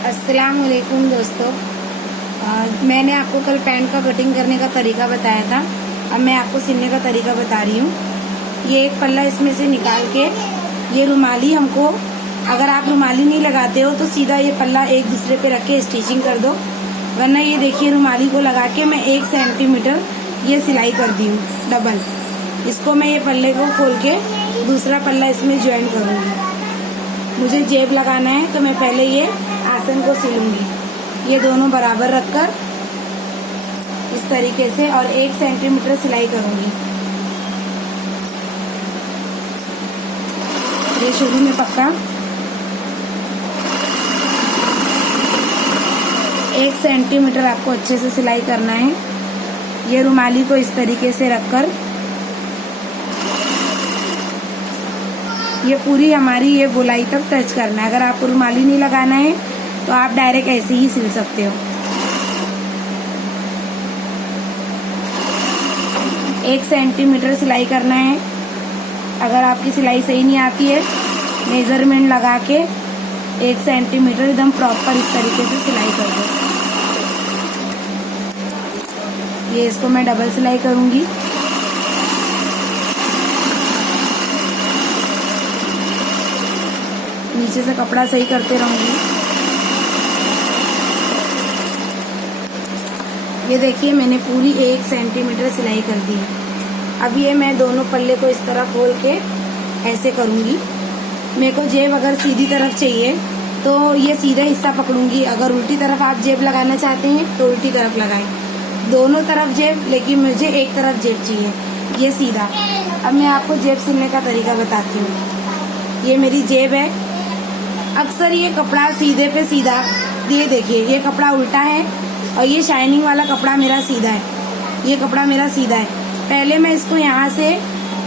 अस्सलाम वालेकुम दोस्तों। मैंने आपको कल पैंट का कटिंग करने का तरीका बताया था। अब मैं आपको सिलने का तरीका बता रही हूँ। ये एक पल्ला इसमें से निकाल के ये रुमाली हमको, अगर आप रुमाली नहीं लगाते हो तो सीधा ये पल्ला एक दूसरे पे रख के स्टिचिंग कर दो, वरना ये देखिए रुमाली को लगा के मैं 1 सेंटीमीटर ये सिलाई कर दी हूँ डबल। इसको मैं ये पल्ले को खोल के दूसरा पल्ला इसमें ज्वाइन करूँगी। मुझे जेब लगाना है तो मैं पहले ये आसन को सिलूंगी, ये दोनों बराबर रखकर इस तरीके से, और 1 सेंटीमीटर सिलाई करूंगी। ये शुरू में पक्का 1 सेंटीमीटर आपको अच्छे से सिलाई करना है। ये रुमाली को इस तरीके से रखकर ये पूरी हमारी ये गोलाई तक टच करना है। अगर आपको रुमाली नहीं लगाना है तो आप डायरेक्ट ऐसे ही सिल सकते हो। 1 सेंटीमीटर सिलाई करना है। अगर आपकी सिलाई सही नहीं आती है, मेजरमेंट लगा के 1 सेंटीमीटर एकदम प्रॉपर इस तरीके से सिलाई कर दो। ये इसको मैं डबल सिलाई करूंगी। नीचे से कपड़ा सही करते रहूंगी। ये देखिए मैंने पूरी 1 सेंटीमीटर सिलाई कर दी। अब ये मैं दोनों पल्ले को इस तरह खोल के ऐसे करूंगी। मेरे को जेब अगर सीधी तरफ चाहिए तो ये सीधा हिस्सा पकड़ूंगी, अगर उल्टी तरफ आप जेब लगाना चाहते हैं तो उल्टी तरफ लगाएं। दोनों तरफ जेब, लेकिन मुझे एक तरफ जेब चाहिए, ये सीधा। अब मैं आपको जेब सिलने का तरीका बताती हूँ। ये मेरी जेब है। अक्सर ये कपड़ा सीधे पे सीधा, ये देखिए ये कपड़ा उल्टा है और ये शाइनिंग वाला कपड़ा मेरा सीधा है। ये कपड़ा मेरा सीधा है। पहले मैं इसको यहाँ से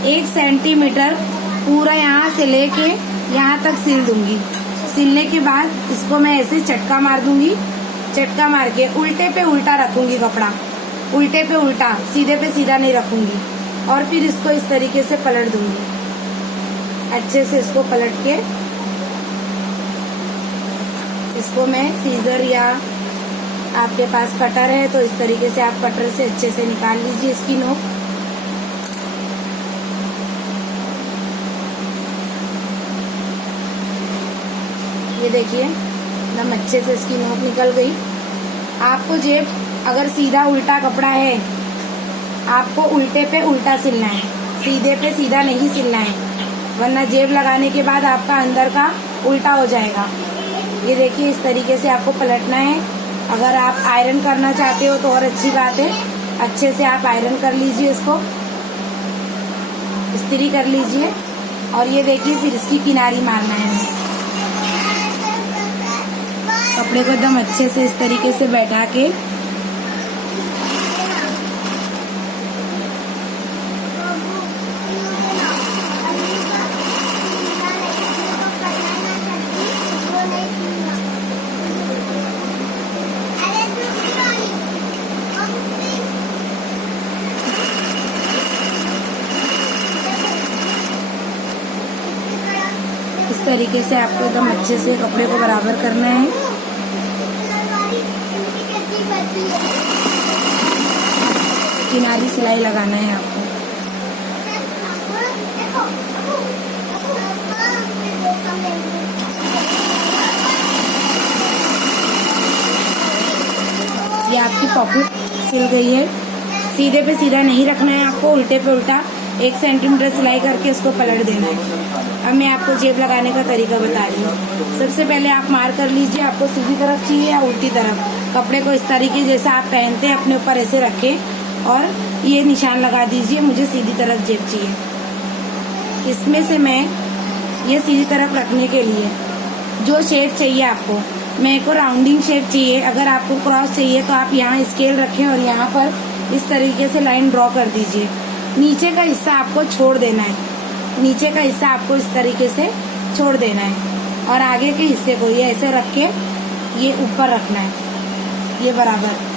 1 सेंटीमीटर पूरा यहाँ से लेके यहाँ तक सिल दूंगी। सिलने के बाद इसको मैं ऐसे चटका मार दूंगी। चटका मार के उल्टे पे उल्टा रखूंगी कपड़ा, उल्टे पे उल्टा, सीधे पे सीधा नहीं रखूंगी। और फिर इसको इस तरीके से पलट दूंगी। अच्छे से इसको पलट के इसको मैं सीजर या आपके पास कटर है तो इस तरीके से आप कटर से अच्छे से निकाल लीजिए इसकी नोक। ये देखिए एकदम अच्छे से इसकी नोक निकल गई। आपको जेब अगर सीधा उल्टा कपड़ा है, आपको उल्टे पे उल्टा सिलना है, सीधे पे सीधा नहीं सिलना है, वरना जेब लगाने के बाद आपका अंदर का उल्टा हो जाएगा। ये देखिए इस तरीके से आपको पलटना है। अगर आप आयरन करना चाहते हो तो और अच्छी बात है, अच्छे से आप आयरन कर लीजिए, इसको इस्त्री कर लीजिए। और ये देखिए फिर इसकी किनारी मारना है। कपड़े को एकदम अच्छे से इस तरीके से बैठा के इस तरीके से आपको एकदम अच्छे से कपड़े को बराबर करना है। किनारी सिलाई लगाना है आपको। ये आपकी पॉकेट सिल गई है। सीधे पे सीधा नहीं रखना है आपको, उल्टे पे उल्टा 1 सेंटीमीटर सिलाई करके इसको पलट देना है। अब मैं आपको जेब लगाने का तरीका बता रही हूँ। सबसे पहले आप मार कर लीजिए, आपको सीधी तरफ चाहिए या उल्टी तरफ। कपड़े को इस तरीके जैसा आप पहनते हैं अपने ऊपर ऐसे रखें और ये निशान लगा दीजिए, मुझे सीधी तरफ जेब चाहिए। इसमें से मैं ये सीधी तरफ रखने के लिए जो शेप चाहिए आपको, मेरे को राउंडिंग शेप चाहिए। अगर आपको क्रॉस चाहिए तो आप यहाँ स्केल रखें और यहाँ पर इस तरीके से लाइन ड्रॉ कर दीजिए। नीचे का हिस्सा आपको छोड़ देना है, नीचे का हिस्सा आपको इस तरीके से छोड़ देना है और आगे के हिस्से को ये ऐसे रख के ये ऊपर रखना है, ये बराबर।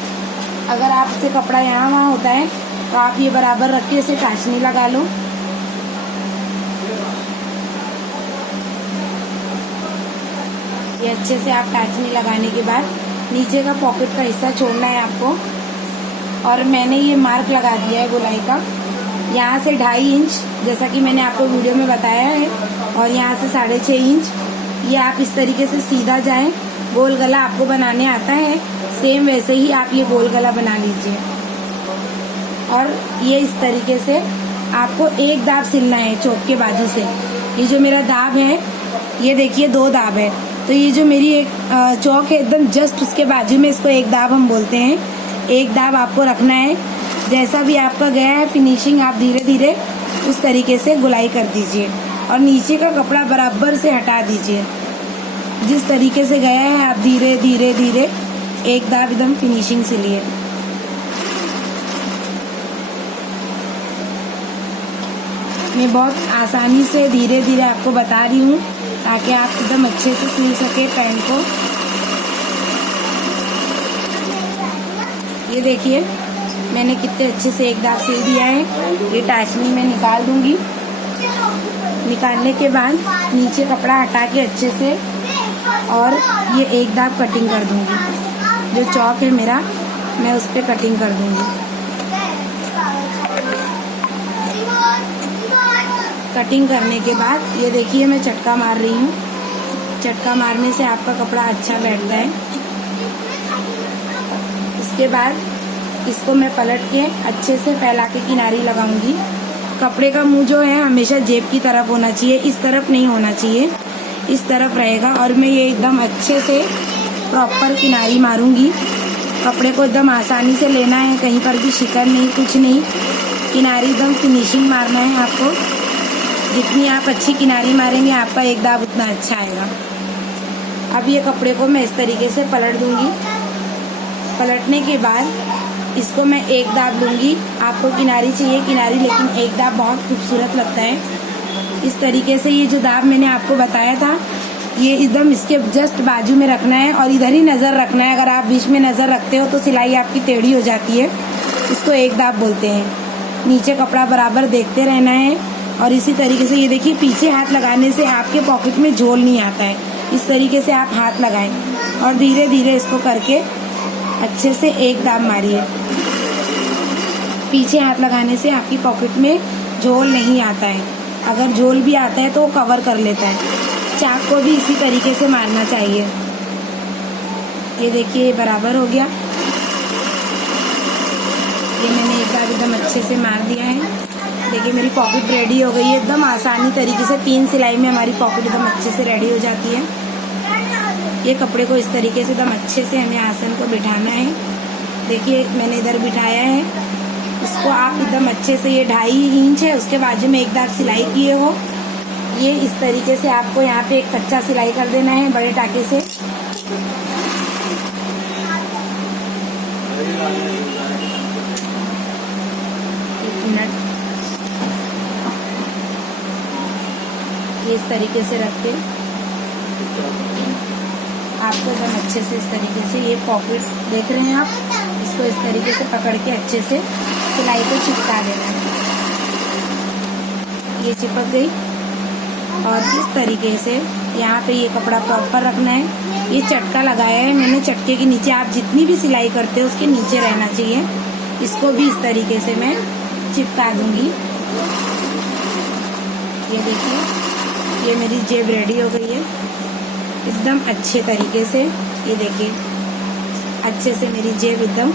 अगर आपसे कपड़ा यहाँ वहाँ होता है तो आप ये बराबर रख के इसे चाशनी लगा लो। ये अच्छे से आप टाचनी लगाने के बाद नीचे का पॉकेट का हिस्सा छोड़ना है आपको। और मैंने ये मार्क लगा दिया है गोलाई का, यहाँ से 2.5 इंच, जैसा कि मैंने आपको वीडियो में बताया है, और यहाँ से 6.5 इंच। ये आप इस तरीके से सीधा जाएं। गोल गला आपको बनाने आता है, सेम वैसे ही आप ये गोल गला बना लीजिए। और ये इस तरीके से आपको एक दाब सिलना है चौक के बाजू से। ये जो मेरा दाब है, ये देखिए 2 दाब है, तो ये जो मेरी एक चौक है एकदम जस्ट उसके बाजू में, इसको एक दाब हम बोलते हैं। एक दाब आपको रखना है। जैसा भी आपका गया है फिनिशिंग, आप धीरे धीरे उस तरीके से गुलाई कर दीजिए और नीचे का कपड़ा बराबर से हटा दीजिए। जिस तरीके से गया है आप धीरे धीरे धीरे एक दाब एकदम फिनिशिंग सिलिए। मैं बहुत आसानी से धीरे धीरे आपको बता रही हूँ ताकि आप एकदम अच्छे से सिल सके पैंट को। ये देखिए मैंने कितने अच्छे से एक दाब सिल दिया है। ये टाचनी में निकाल दूंगी। निकालने के बाद नीचे कपड़ा हटा के अच्छे से और ये एक दाब कटिंग कर दूंगी। जो चौक है मेरा मैं उस पर कटिंग कर दूंगी। कटिंग करने के बाद ये देखिए मैं चटका मार रही हूँ। चटका मारने से आपका कपड़ा अच्छा बैठता है। इसके बाद इसको मैं पलट के अच्छे से फैला के किनारी लगाऊंगी। कपड़े का मुंह जो है हमेशा जेब की तरफ होना चाहिए, इस तरफ नहीं होना चाहिए, इस तरफ रहेगा। और मैं ये एकदम अच्छे से प्रॉपर किनारी मारूंगी। कपड़े को एकदम आसानी से लेना है, कहीं पर भी शिकन नहीं, कुछ नहीं। किनारी एकदम फिनिशिंग मारना है आपको। जितनी आप अच्छी किनारी मारेंगे आपका एक दाब उतना अच्छा आएगा। अब ये कपड़े को मैं इस तरीके से पलट दूंगी। पलटने के बाद इसको मैं एक दाब लूंगी। आपको किनारी चाहिए किनारी, लेकिन एक दाब बहुत खूबसूरत लगता है। इस तरीके से ये जो दाब मैंने आपको बताया था ये एकदम इसके जस्ट बाजू में रखना है और इधर ही नज़र रखना है। अगर आप बीच में नज़र रखते हो तो सिलाई आपकी टेढ़ी हो जाती है। इसको एक दाब बोलते हैं। नीचे कपड़ा बराबर देखते रहना है और इसी तरीके से ये देखिए पीछे हाथ लगाने से आपके पॉकेट में झोल नहीं आता है। इस तरीके से आप हाथ लगाएं और धीरे धीरे इसको करके अच्छे से एक दाब मारिए। पीछे हाथ लगाने से आपकी पॉकेट में झोल नहीं आता है। अगर झोल भी आता है तो वो कवर कर लेता है। चाक को भी इसी तरीके से मारना चाहिए। ये देखिए बराबर हो गया। ये मैंने एक दाब एकदम अच्छे से मार दिया है। देखिए मेरी पॉकेट रेडी हो गई है। एकदम आसानी तरीके से 3 सिलाई में हमारी पॉकेट एकदम अच्छे से रेडी हो जाती है। ये कपड़े को इस तरीके से एकदम अच्छे से हमें आसन को बिठाना है। देखिए मैंने इधर बिठाया है। इसको आप एकदम अच्छे से, ये 2.5 इंच है, उसके बाजू में एक दाब सिलाई किए हो। ये इस तरीके से आपको यहाँ पे एक कच्चा सिलाई कर देना है बड़े टाके से। एक मिनट। ये इस तरीके से रख के आपको एकदम अच्छे से इस तरीके से, ये पॉकेट देख रहे हैं आप, इसको इस तरीके से पकड़ के अच्छे से सिलाई को चिपका देना है। ये चिपक गई और इस तरीके से यहाँ पे ये कपड़ा प्रॉपर रखना है। ये चटका लगाया है मैंने, चटके के नीचे आप जितनी भी सिलाई करते हो उसके नीचे रहना चाहिए। इसको भी इस तरीके से मैं चिपका दूंगी। ये देखिए ये मेरी जेब रेडी हो गई है एकदम अच्छे तरीके से। ये देखिए अच्छे से मेरी जेब एकदम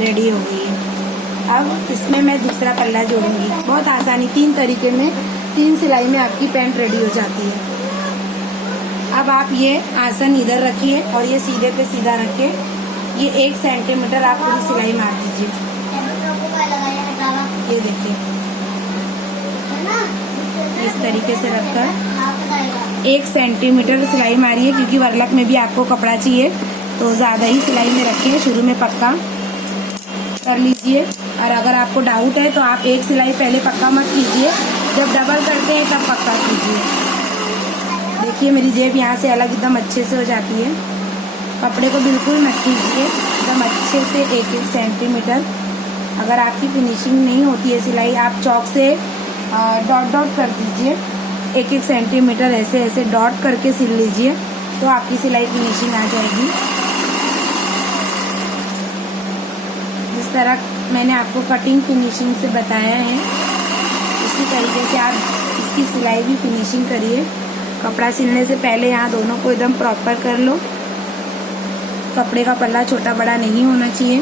रेडी हो गई है। अब इसमें मैं दूसरा पल्ला जोड़ूंगी। बहुत आसानी, 3 तरीके में, 3 सिलाई में आपकी पैंट रेडी हो जाती है। अब आप ये आसन इधर रखिए और ये सीधे पे सीधा रख के ये 1 सेंटीमीटर आप पूरी सिलाई मार दीजिए। ये देखिए इस तरीके से रखकर 1 सेंटीमीटर सिलाई मारिए, क्योंकि वर्लक में भी आपको कपड़ा चाहिए तो ज़्यादा ही सिलाई में रखिए। शुरू में पक्का कर लीजिए और अगर आपको डाउट है तो आप 1 सिलाई पहले पक्का मत कीजिए, जब डबल करते हैं तब पक्का कीजिए। देखिए मेरी जेब यहाँ से अलग एकदम अच्छे से हो जाती है। कपड़े को बिल्कुल मत कीजिए, एकदम अच्छे से 1-1 सेंटीमीटर। अगर आपकी फिनिशिंग नहीं होती है सिलाई, आप चौक से डॉट डॉट कर दीजिए। 1-1 सेंटीमीटर ऐसे ऐसे डॉट करके सिल लीजिए। तो आपकी सिलाई फिनिशिंग आ जाएगी। जिस तरह मैंने आपको कटिंग फिनिशिंग से बताया है, इसी तरीके से आप इसकी सिलाई भी फिनिशिंग करिए। कपड़ा सिलने से पहले यहाँ दोनों को एकदम प्रॉपर कर लो। कपड़े का पल्ला छोटा बड़ा नहीं होना चाहिए।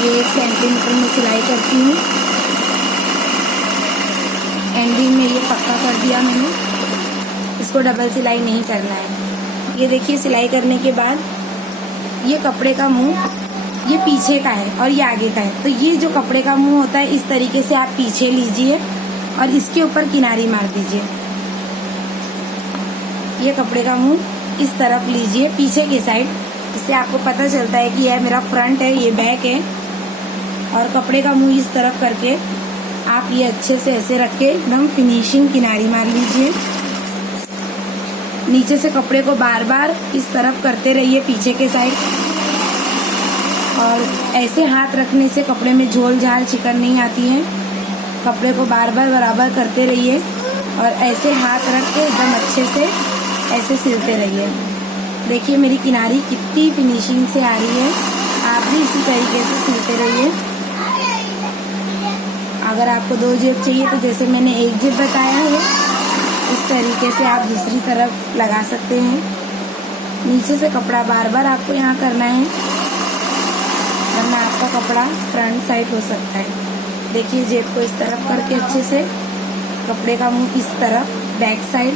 ये 1 सेंटीमीटर में सिलाई करती हूँ। एंडिंग में ये पक्का कर दिया मैंने, इसको डबल सिलाई नहीं करना है। ये देखिए सिलाई करने के बाद ये कपड़े का मुंह ये पीछे का है और ये आगे का है, तो ये जो कपड़े का मुंह होता है इस तरीके से आप पीछे लीजिए और इसके ऊपर किनारी मार दीजिए। ये कपड़े का मुंह इस तरफ लीजिए पीछे की साइड, इससे आपको पता चलता है कि यह मेरा फ्रंट है, ये बैक है। और कपड़े का मुंह इस तरफ करके आप ये अच्छे से ऐसे रख के एकदम फिनिशिंग किनारी मार लीजिए। नीचे से कपड़े को बार बार इस तरफ करते रहिए पीछे के साइड, और ऐसे हाथ रखने से कपड़े में झोल झाल चिकन नहीं आती है। कपड़े को बार बार बराबर करते रहिए और ऐसे हाथ रख के एकदम अच्छे से ऐसे सिलते रहिए। देखिए मेरी किनारी कितनी फिनिशिंग से आ रही है, आप भी इसी तरीके से सिलते रहिए। अगर आपको 2 जेब चाहिए तो जैसे मैंने 1 जेब बताया है, इस तरीके से आप दूसरी तरफ लगा सकते हैं। नीचे से कपड़ा बार बार आपको यहाँ करना है, वरना आपका कपड़ा फ्रंट साइड हो सकता है। देखिए जेब को इस तरफ करके अच्छे से, कपड़े का मुंह इस तरफ बैक साइड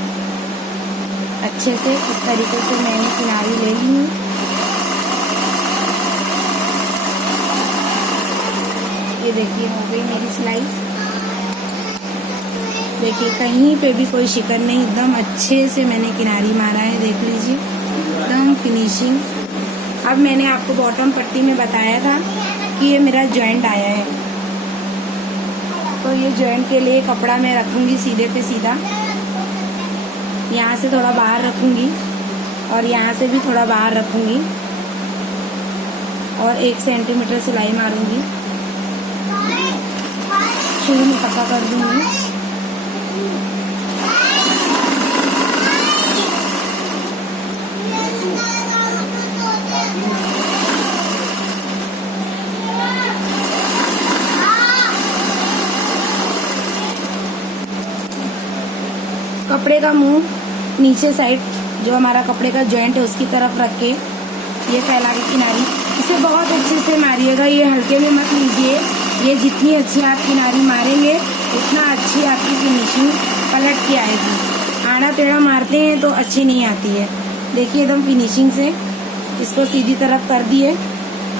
अच्छे से इस तरीके से मैंने किनारी ले ली हूँ। ये देखिए हो गई मेरी सिलाई। देखिए कहीं पे भी कोई शिकन नहीं, एकदम अच्छे से मैंने किनारी मारा है, देख लीजिए एकदम फिनिशिंग। अब मैंने आपको बॉटम पट्टी में बताया था कि ये मेरा जॉइंट आया है, तो ये जॉइंट के लिए कपड़ा मैं रखूंगी सीधे पे सीधा, यहाँ से थोड़ा बाहर रखूंगी और यहाँ से भी थोड़ा बाहर रखूंगी और 1 सेंटीमीटर सिलाई मारूंगी, शुरू में पक्का कर दूंगी। कपड़े का मुंह नीचे साइड जो हमारा कपड़े का जॉइंट है उसकी तरफ रख के ये फैला के किनारी इसे बहुत अच्छे से मारिएगा, ये हल्के में मत लीजिए। ये जितनी अच्छी आप किनारी मारेंगे उतना अच्छी आपकी फिनिशिंग पलट के आएगी। आड़ा टेढ़ा मारते हैं तो अच्छी नहीं आती है। देखिए एकदम फिनिशिंग से इसको सीधी तरफ कर दिए।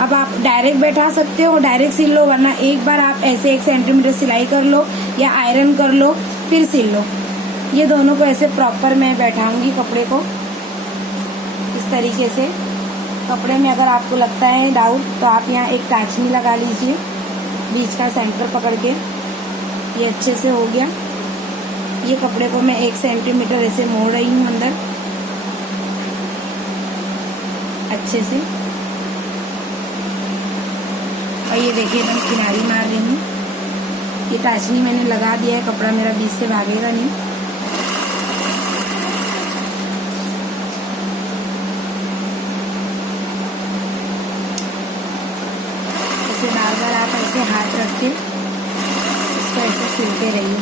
अब आप डायरेक्ट बैठा सकते हो, डायरेक्ट सिल लो, वरना एक बार आप ऐसे 1 सेंटीमीटर सिलाई कर लो या आयरन कर लो फिर सिल लो। ये दोनों को ऐसे प्रॉपर मैं बैठाऊंगी कपड़े को इस तरीके से। कपड़े में अगर आपको लगता है डाउट तो आप यहाँ एक टाचनी लगा लीजिए बीच का सेंटर पकड़ के। ये अच्छे से हो गया। ये कपड़े को मैं 1 सेंटीमीटर ऐसे मोड़ रही हूँ अंदर अच्छे से, और ये देखिए एकदम किनारी मार रही हूँ। ये टाचनी मैंने लगा दिया है, कपड़ा मेरा बीच से भागेगा नहीं। ऐसे बार बार आप ऐसे हाथ रख के इसको ऐसे सिलते रहिए।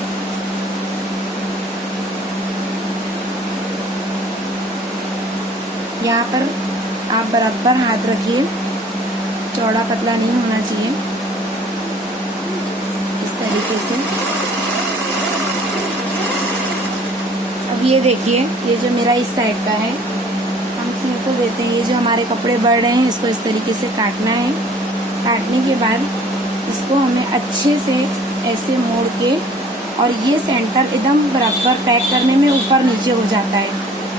यहाँ पर आप बराबर हाथ रखिए, चौड़ा पतला नहीं होना चाहिए, इस तरीके से। अब ये देखिए, ये जो मेरा इस साइड का है हम सिल तो देते हैं। ये जो हमारे कपड़े बढ़ रहे हैं इसको इस तरीके से काटना है। काटने के बाद इसको हमें अच्छे से ऐसे मोड़ के, और ये सेंटर एकदम बराबर पैक करने में ऊपर नीचे हो जाता है,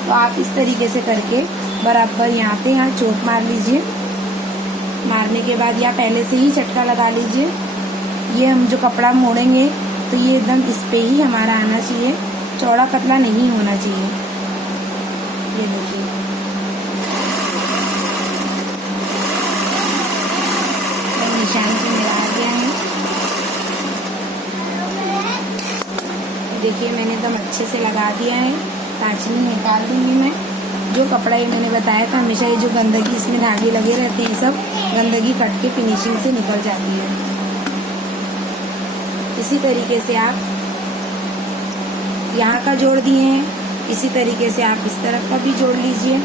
तो आप इस तरीके से करके बराबर यहाँ चोट मार लीजिए। मारने के बाद या पहले से ही चटका लगा लीजिए। ये हम जो कपड़ा मोड़ेंगे तो ये एकदम इस पे ही हमारा आना चाहिए, चौड़ा पतला नहीं होना चाहिए। ये देखिए निशान से मिला दिया है। देखिए मैंने एकदम अच्छे से लगा दिया है। टाचनी निकाल दूंगी मैं। जो कपड़ा ये मैंने बताया था, हमेशा ये जो गंदगी इसमें धागे लगे रहते हैं, सब गंदगी कट के फिनिशिंग से निकल जाती है। इसी तरीके से आप यहाँ का जोड़ दिए हैं, इसी तरीके से आप इस तरफ का भी जोड़ लीजिए।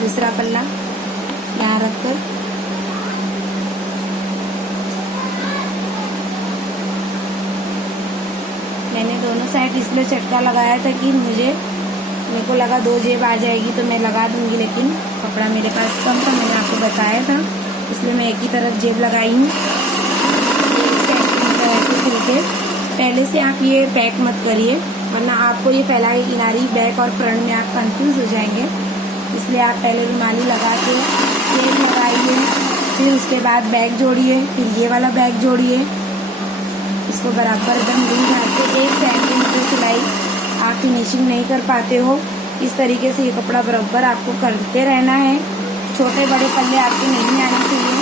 दूसरा पल्ला यहाँ रखकर मैंने दोनों साइड इसलिए चटका लगाया था कि मेरे को लगा 2 जेब आ जाएगी तो मैं लगा दूंगी, लेकिन कपड़ा मेरे पास कम था, मैंने आपको बताया था, इसलिए मैं एक ही तरफ जेब लगाई हूँ। सिलके पहले से आप ये पैक मत करिए, वरना आपको ये फैला के किनारी बैक और फ्रंट में आप कंफ्यूज हो जाएंगे। इसलिए आप पहले रुमाली लगा के तेल लगाइए, फिर उसके बाद बैग जोड़िए, फिर ये वाला बैग जोड़िए। इसको बराबर एकदम ढूंढ के 1 सेंटीमीटर सिलाई आप फिनिशिंग नहीं कर पाते हो, इस तरीके से ये कपड़ा बराबर आपको करते रहना है। छोटे बड़े पल्ले आपके नहीं आने चाहिए।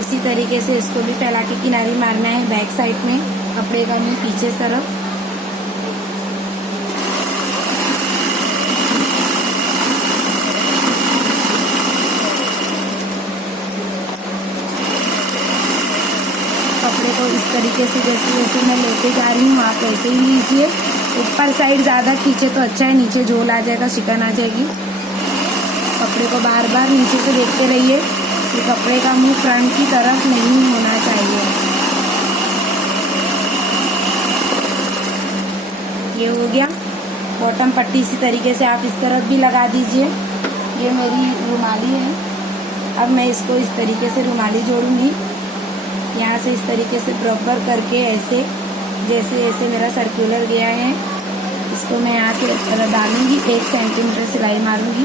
इसी तरीके से इसको भी फैला के किनारी मारना है बैक साइड में, कपड़े का मुंह पीछे तरफ। कपड़े को इस तरीके से जैसे मैं लेते जा रही हूँ, आप ऐसे ही लीजिए। ऊपर साइड ज़्यादा खींचे तो अच्छा है, नीचे झोल आ जाएगा, शिकन आ जाएगी। कपड़े को बार बार नीचे से देखते रहिए कि कपड़े का मुंह फ्रंट की तरफ नहीं होना चाहिए। ये हो गया। बॉटम पट्टी इसी तरीके से आप इस तरफ भी लगा दीजिए। ये मेरी रुमाली है। अब मैं इसको इस तरीके से रुमाली जोड़ूंगी, यहाँ से इस तरीके से बराबर करके ऐसे जैसे मेरा सर्कुलर गया है, इसको मैं यहाँ से डालूंगी, 1 सेंटीमीटर सिलाई मारूंगी।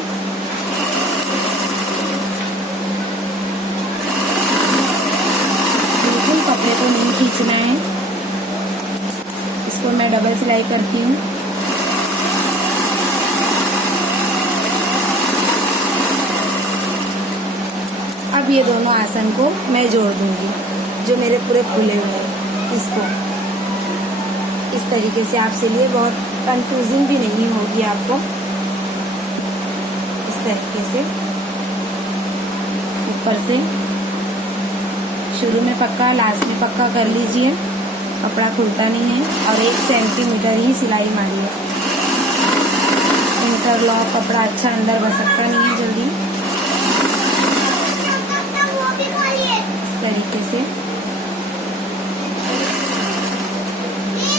बिल्कुल कपड़े को नहीं खींचना है। इसको मैं डबल सिलाई करती हूँ। अब ये दोनों आसन को मैं जोड़ दूंगी, जो मेरे पूरे खुले हुए हैं। इसको इस तरीके से आप सिलिए, बहुत कंफ्यूजिंग भी नहीं होगी आपको। इस तरीके से ऊपर से शुरू में पक्का, लास्ट में पक्का कर लीजिए, कपड़ा खुलता नहीं है। और 1 सेंटीमीटर ही सिलाई मारिए। इंटरलॉक कपड़ा अच्छा अंदर बस सकता नहीं है जल्दी। इस तरीके से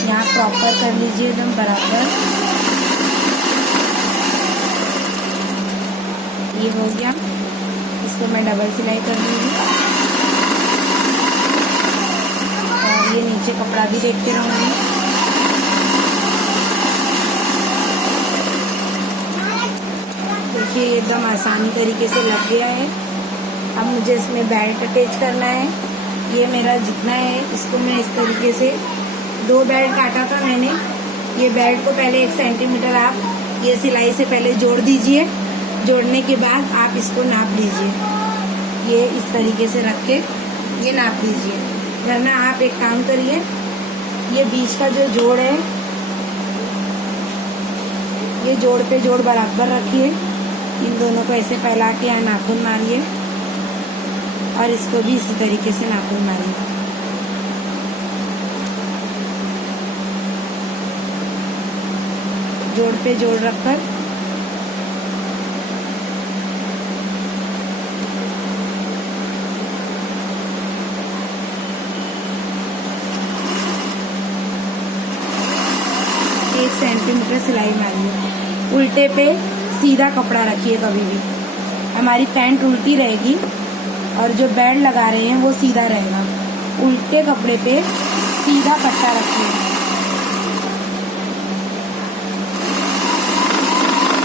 यहाँ प्रॉपर कर लीजिए, एकदम बराबर। ये हो गया। इसको मैं डबल सिलाई कर दूंगी और ये नीचे कपड़ा भी देखते रहूंगी। देखिए ये एकदम आसानी तरीके से लग गया है। अब मुझे इसमें बेल्ट अटैच करना है। ये मेरा जितना है इसको मैं इस तरीके से 2 बेल्ट काटा था मैंने। ये बेल्ट को पहले 1 सेंटीमीटर आप ये सिलाई से पहले जोड़ दीजिए। जोड़ने के बाद आप इसको नाप लीजिए। ये इस तरीके से रख के ये नाप लीजिए। वरना आप एक काम करिए, ये बीच का जो जोड़ है, ये जोड़ पे जोड़ बराबर रखिए। इन दोनों को ऐसे फैला के यहाँ नाखून मारिए और इसको भी इसी तरीके से नाखून मारिए। जोड़ पे जोड़ रखकर एक सेंटीमीटर सिलाई मारिए। उल्टे पे सीधा कपड़ा रखिए। कभी भी हमारी पैंट उल्टी रहेगी और जो बेल्ट लगा रहे हैं वो सीधा रहेगा। उल्टे कपड़े पे सीधा पट्टा रखिए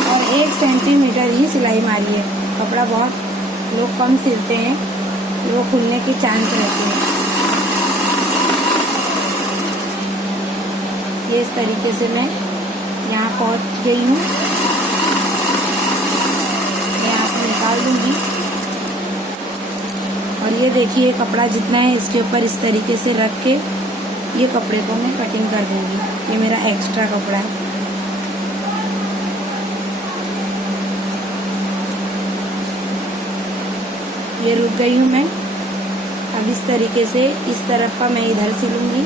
और 1 सेंटीमीटर ही सिलाई मारिए। कपड़ा बहुत लोग कम सिलते हैं, वो खुलने के चांस रहते हैं। ये इस तरीके से मैं यहाँ पहुँच गई हूँ। मैं यहाँ से डाल दूंगी। और ये देखिए कपड़ा जितना है इसके ऊपर इस तरीके से रख के ये कपड़े को मैं कटिंग कर दूंगी। ये मेरा एक्स्ट्रा कपड़ा है। ये रुक गई हूँ मैं। अब इस तरीके से इस तरफ का मैं इधर सिलूंगी।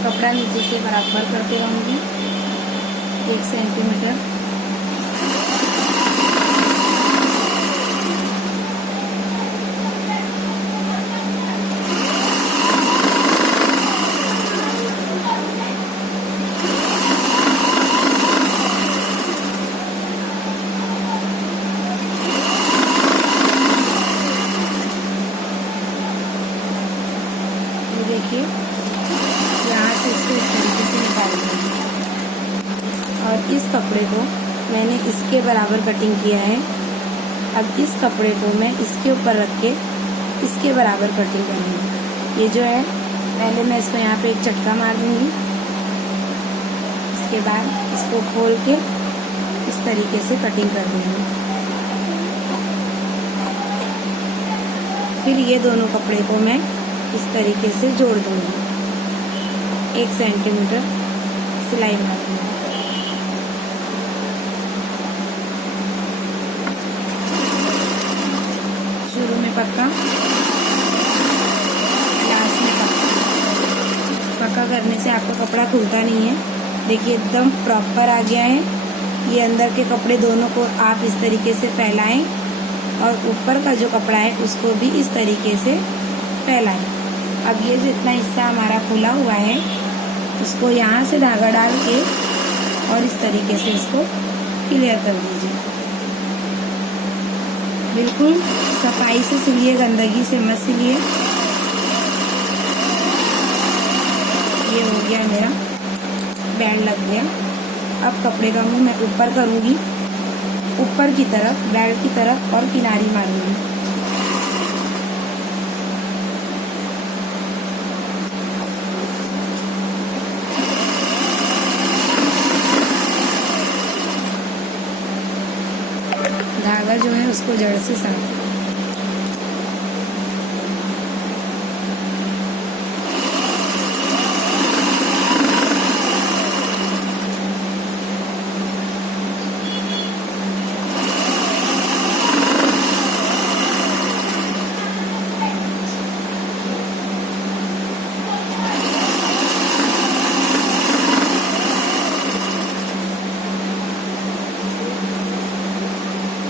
कपड़ा नीचे से बराबर करते रहूंगी 1 सेंटीमीटर। ये देखिए यहाँ से इसको इस तरीके से निकाल दूँगी। और इस कपड़े को मैंने इसके बराबर कटिंग किया है। अब इस कपड़े को मैं इसके ऊपर रख के इसके बराबर कटिंग करूँगी। ये जो है पहले मैं इसको यहाँ पे एक चटका मार दूँगी। इसके बाद इसको खोल के इस तरीके से कटिंग कर दूँगी। फिर ये दोनों कपड़े को मैं इस तरीके से जोड़ दूँगी। 1 सेंटीमीटर सिलाई मार दूँगी। शुरू में पक्का, लास्ट में पक्का। पक्का करने से आपका कपड़ा खुलता नहीं है। देखिए एकदम प्रॉपर आ गया है। ये अंदर के कपड़े दोनों को आप इस तरीके से फैलाएं और ऊपर का जो कपड़ा है उसको भी इस तरीके से फैलाएं। अब ये जो इतना हिस्सा हमारा खुला हुआ है उसको यहाँ से धागा डाल के और इस तरीके से इसको क्लियर कर दीजिए। बिल्कुल सफाई से सिलिए, गंदगी से मत सिलिए। ये हो गया मेरा बैंड लग गया। अब कपड़े का मुंह मैं ऊपर करूँगी, ऊपर की तरफ, बैंड की तरफ और किनारी मारूंगी। धागा जो है उसको जड़ से साथ